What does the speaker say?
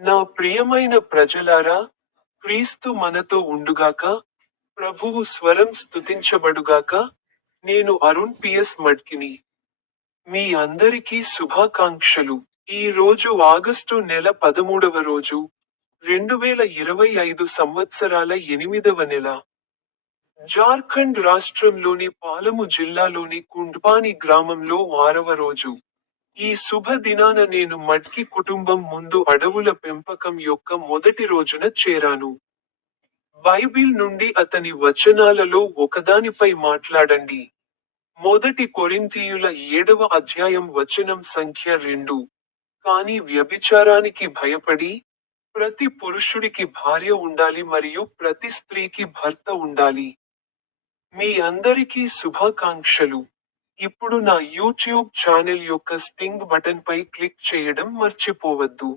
నా ప్రియమైన ప్రజలారా క్రీస్తు మనతో ఉండుగాక ప్రభువు స్వరం స్తుతించబడుగాక నేను అరుణ్ పిఎస్ మడ్కిని. మీ అందరికీ శుభాకాంక్షలు. ఈ రోజు ఆగస్టు నెల పదమూడవ రోజు రెండు వేల ఇరవై ఐదు సంవత్సరాల ఎనిమిదవ నెల. జార్ఖండ్ రాష్ట్రంలోని పాలము జిల్లాలోని కుండ్పాని గ్రామంలో ఆరవ రోజు. ఈ శుభ దినాన నేను మట్కి కుటుంబం ముందు అడవుల పెంపకం యొక్క మొదటి రోజున చేరాను. బైబిల్ నుండి అతని వచనాలలో ఒకదానిపై మాట్లాడండి. మొదటి కొరింతీయుల ఏడవ అధ్యాయం వచనం సంఖ్య రెండు. కాని వ్యభిచారానికి భయపడి ప్రతి పురుషుడికి భార్య ఉండాలి మరియు ప్రతి స్త్రీకి భర్త ఉండాలి. మీ అందరికీ శుభాకాంక్షలు. ఇప్పుడు నా యూట్యూబ్ ఛానల్ యొక్క స్టింగ్ బటన్పై క్లిక్ చేయడం మర్చిపోవద్దు.